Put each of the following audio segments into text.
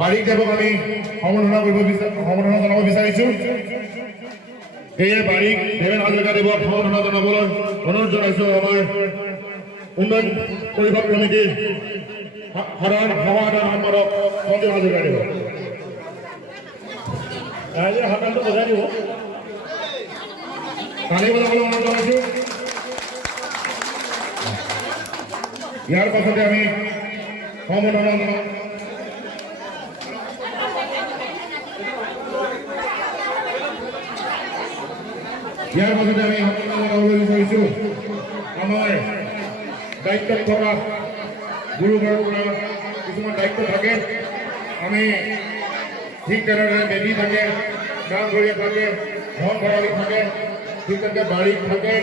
বাড়িক দেৱক আমি সম্বৰ্ধনা জনাব বিচাৰিছো। সেয়ে বাড়িক দেৱেন হাজৰিকা দেৱক সম্বৰ্ধনা জনাবলৈ অনুৰোধ জনাইছো। আমাৰ উন্নয়ন পৰিষদ কমিটিৰ সাধাৰণ সম্পাদক সঞ্জীৱ হাজৰিকা দেৱক হাতটো বজাই দিব, তালি বজাবলৈ অনুৰোধ জনাইছো। ইয়াৰ পাছতে আমি সম্বৰ্ধনা জনাম। ইয়াৰ মাজতে আমি জনাবলৈ বিচাৰিছো আমাৰ দায়িত্বত থকা গুৰুগৰাকীৰ কিছুমান দায়িত্ব থাকে। আমি ঠিক তেনেদৰে মেধি থাকে, নামঘৰীয়া থাকে, ধন ভৰালী থাকে, ঠিক তেনেকৈ বাৰীক থাকে।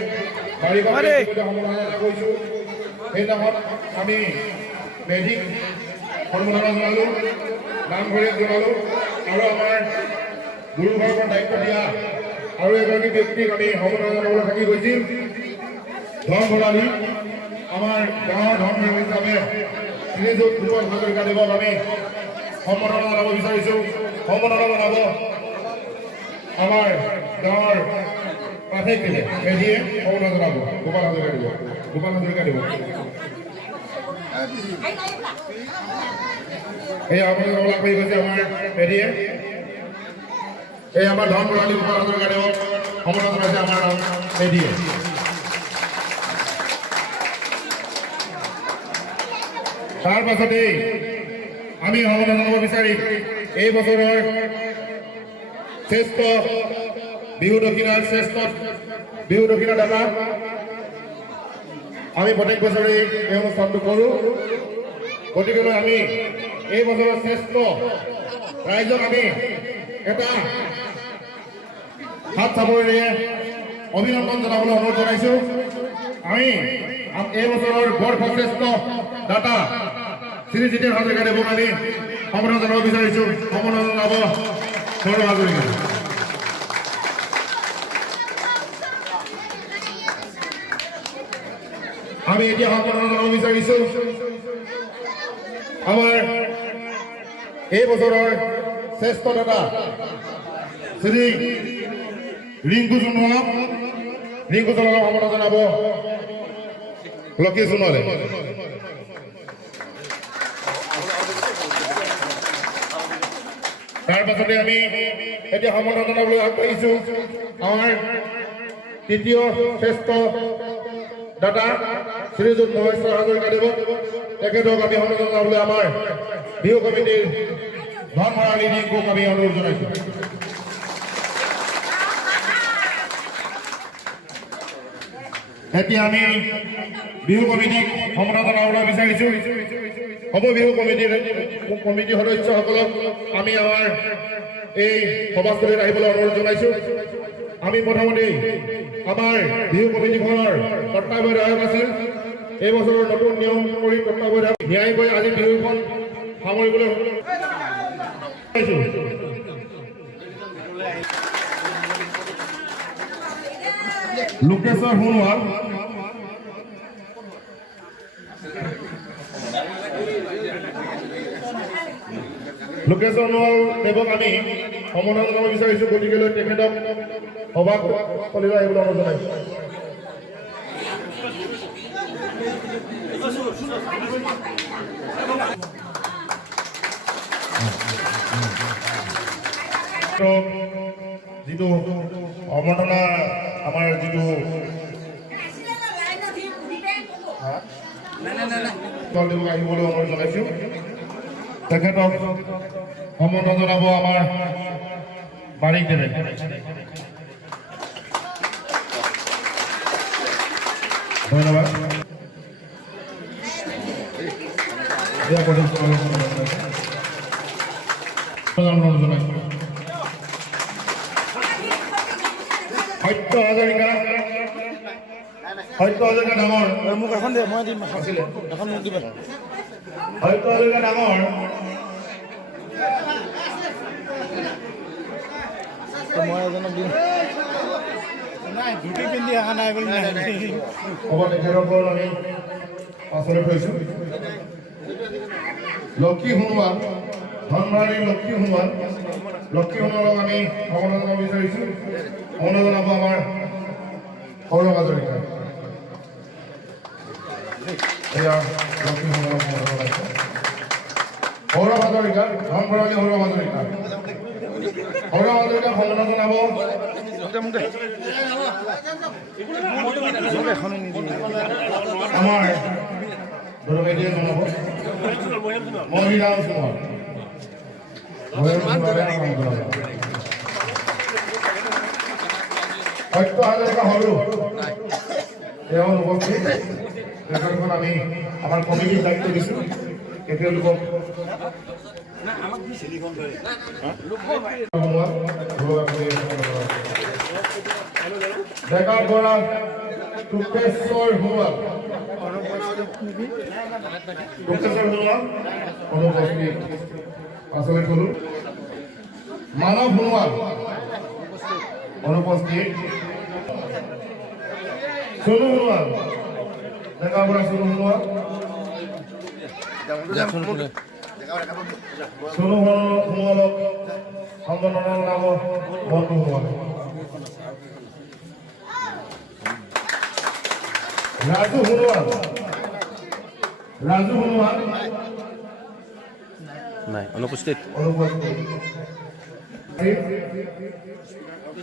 বাৰীখন সম্বৰ্ধনা কৰিছোঁ। সেইদিনাখন আমি মেধিক সম্বৰ্ধনা জনালোঁ, নামঘৰীয়াক জনালোঁ আৰু আমাৰ গুৰুগৰাকীৰ দায়িত্ব দিয়া আৰু এগৰাকী ব্যক্তিক আমি সম্বৰ্ধনা জনাবলৈ থাকি গৈছিল। ধন ভৰালী আমাৰ গাঁৱৰ ধন ভৰালী হিচাপে শ্ৰীযুত ভূপেন হাজৰিকা দেৱক আমি সম্বৰ্ধনা জনাব বিচাৰিছোঁ। সম্বৰ্ধনা জনাব আমাৰ গাঁৱৰ প্ৰাথমিক মেধিয়ে সম্বৰ্ধনা জনাব ভূপেন হাজৰিকা দেৱক। এই সম্বৰ্ধনা লাভ কৰি গৈছে আমাৰ মেধিয়ে। এই আমাৰ ধন ভৰালী ভূপেন হাজৰিকা দেৱক সম্বৰ্ধনা জনাইছে আমাৰ মেধিয়ে। তাৰ পাছতেই আমি সম্বৰ্ধনা জনাব বিচাৰিম এই বছৰৰ শ্ৰেষ্ঠ বিহু দক্ষিণা দাতা। আমি প্ৰত্যেক বছৰে এই অনুষ্ঠানটো কৰোঁ। গতিকেলৈ আমি এই বছৰৰ শ্ৰেষ্ঠ ৰাইজক আমি এটা হাত চাপৰিৰে অভিনন্দন জনাবলৈ অনুৰোধ জনাইছোঁ। আমি এই বছৰৰ বৰ্ষশ্ৰেষ্ঠ দাতা শ্ৰী জিতেন হাজৰিকা দেৱক আমি সম্বৰ্ধনা জনাব বিচাৰিছোঁ। সম্বৰ্ধনা জনাব সৌৰভ হাজৰিকা। আমি এতিয়া সম্বৰ্ধনা জনাব বিচাৰিছোঁ আমাৰ এই বছৰৰ শ্ৰেষ্ঠ দাতা শ্ৰী ৰিংকু সোণোৱালক সম্বৰ্ধনা জনাব লক্ষী সোণোৱালে। তাৰ পাছতে আমি এতিয়া সম্বৰ্ধনা জনাবলৈ আগবাঢ়িছোঁ আমাৰ তৃতীয় শ্ৰেষ্ঠ দাতা শ্ৰীযুত মহেশ্বৰ হাজৰিকা দেৱক। তেখেতক আমি সম্বৰ্ধনা জনাবলৈ আমাৰ বিহু কমিটিৰ ধন ভৰালী ৰিংকুক আমি অনুৰোধ জনাইছোঁ। এতিয়া আমি বিহু কমিটিক সম্বৰ্ধনা জনাবলৈ বিচাৰিছোঁ। বিহু কমিটিৰ সদস্যসকলক আমি আমাৰ এই সভাস্থলীত আহিবলৈ অনুৰোধ জনাইছোঁ। আমি প্ৰথমতেই আমাৰ বিহু কমিটিখনৰ তত্ত্বাৱধায়ক আছিল। এই বছৰৰ নতুন নিয়ম কৰি তত্ত্বাৱধায়ক ন্যায়কৈ আজি বিহুখন সামৰিবলৈ লোকেশ্বৰ সোণোৱাল, লোকেশ্বৰ সোণোৱাল দেৱক আমি সম্বৰ্ধনা জনাব বিচাৰিছোঁ। গতিকেলৈ তেখেতক সভাস্থলীলৈ আহিবলৈ অনুৰোধ জনাইছোঁ। যিটো সম্বৰ্ধনা আমাৰ যিটো আহিবলৈ অনুৰোধ জনাইছোঁ। তেখেতক সম্বৰ্ধনা জনাব আমাৰ বাৰীক দেৱে। ধন্যবাদ। এয়া প্ৰতিষ্ঠা সত্য হাজৰিকা ডাঙৰ মোক এখন দে মই দিম আছিলে এখন মোক দিবা সত্য হাজৰিকা ডাঙৰ মই এজনক দিম নাই ধুতি পিন্ধি অহা নাই বুলি হ'ব তেখেতসকল আমি পাছলৈ থৈছোঁ লক্ষী সোণোৱাল ধনবাৰীৰ লক্ষী সোণোৱালক আমি সমানে জনাব বিচাৰিছোঁ সমানে জনাব আমাৰ সৌৰভ হাজৰিকা এয়া লক্ষী সোণোৱালক সৌৰভ হাজৰিকা ধনভৰালী সৌৰভ হাজৰিকা সমানে জনাব আমাৰ দৰবেদিয়ে জনাব মহিৰাম কুমাৰ সত্য হাজৰিকা সৰু তেওঁ উপস্থিত তেখেতখন আমি আমাৰ কমিটিৰ দায়িত্ব দিছোঁ তেখেতলোকক ডেকা বৰা টুকেশ্বৰ সোণোৱাল অনুপস্থিত পাছলৈ থলো মানৱ সোণোৱাল অনুপস্থিত সোণু সোণোৱাল ডেকা বৰা সোণু সোণোৱাল সোণু সোণোৱালক সংগঠনৰ নাম বন্ধু সোণোৱাল ৰাজু সোণোৱাল নাই অনুপস্থিত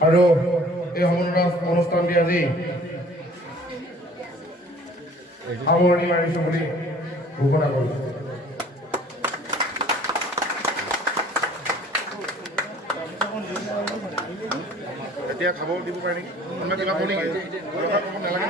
আৰু এই অনুষ্ঠানটি আজি সামৰণি মাৰিছো বুলি ঘোষণা কৰিছো এতিয়া খাব দিব পাৰে নেকি কিবা কব নেকি নালাগে